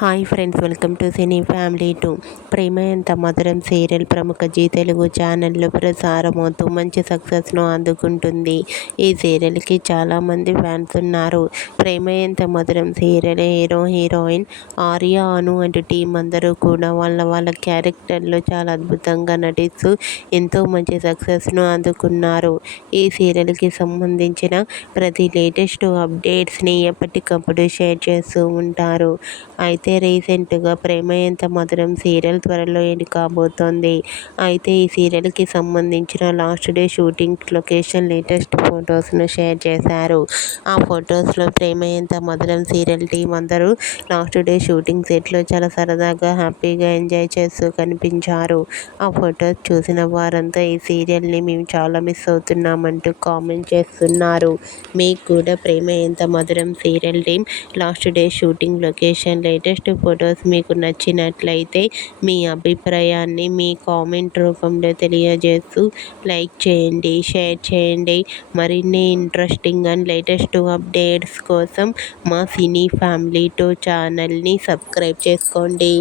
Hi friends, welcome to cine family 2. Prema Entha Madhuram serial ప్రముఖ G Telugu ఛానల్లో ప్రసారమవుతూ మంచి సక్సెస్ను అందుకుంటుంది. ఈ సీరియల్కి చాలామంది ఫ్యాన్స్ ఉన్నారు. ప్రేమ Entha Madhuram serial hero, heroine Arya, అను అంటూ టీం అందరూ కూడా వాళ్ళ క్యారెక్టర్లో చాలా అద్భుతంగా నటిస్తూ ఎంతో మంచి సక్సెస్ను అందుకున్నారు. ఈ సీరియల్కి సంబంధించిన ప్రతి లేటెస్ట్ అప్డేట్స్ని ఎప్పటికప్పుడు షేర్ చేస్తూ ఉంటారు. అయితే రీసెంట్గా ప్రేమ ఎంత మధురం సీరియల్ త్వరలో ఎండ్ కాబోతోంది. అయితే ఈ సీరియల్కి సంబంధించిన last day shooting location latest ఫొటోస్ను షేర్ చేశారు. ఆ ఫొటోస్లో ప్రేమ ఎంత మధురం సీరియల్ టీం అందరూ లాస్ట్ డే షూటింగ్ సెట్లో చాలా సరదాగా హ్యాపీగా ఎంజాయ్ చేస్తూ కనిపించారు. ఆ ఫొటోస్ చూసిన వారంతా ఈ సీరియల్ని మేము చాలా మిస్ అవుతున్నామంటూ కామెంట్ చేస్తున్నారు. మీకు కూడా ప్రేమ Entha Madhuram serial team last day shooting location latest photos మీకు నచ్చినట్లయితే మీ అభిప్రాయాన్ని మీ కామెంట్ రూపంలో తెలియజేస్తూ లైక్ చేయండి, షేర్ చేయండి. మరిన్ని ఇంట్రెస్టింగ్ అండ్ లేటెస్ట్ అప్డేట్స్ కోసం మా సినీ ఫ్యామిలీ 2 ఛానల్ని సబ్స్క్రైబ్ చేసుకోండి.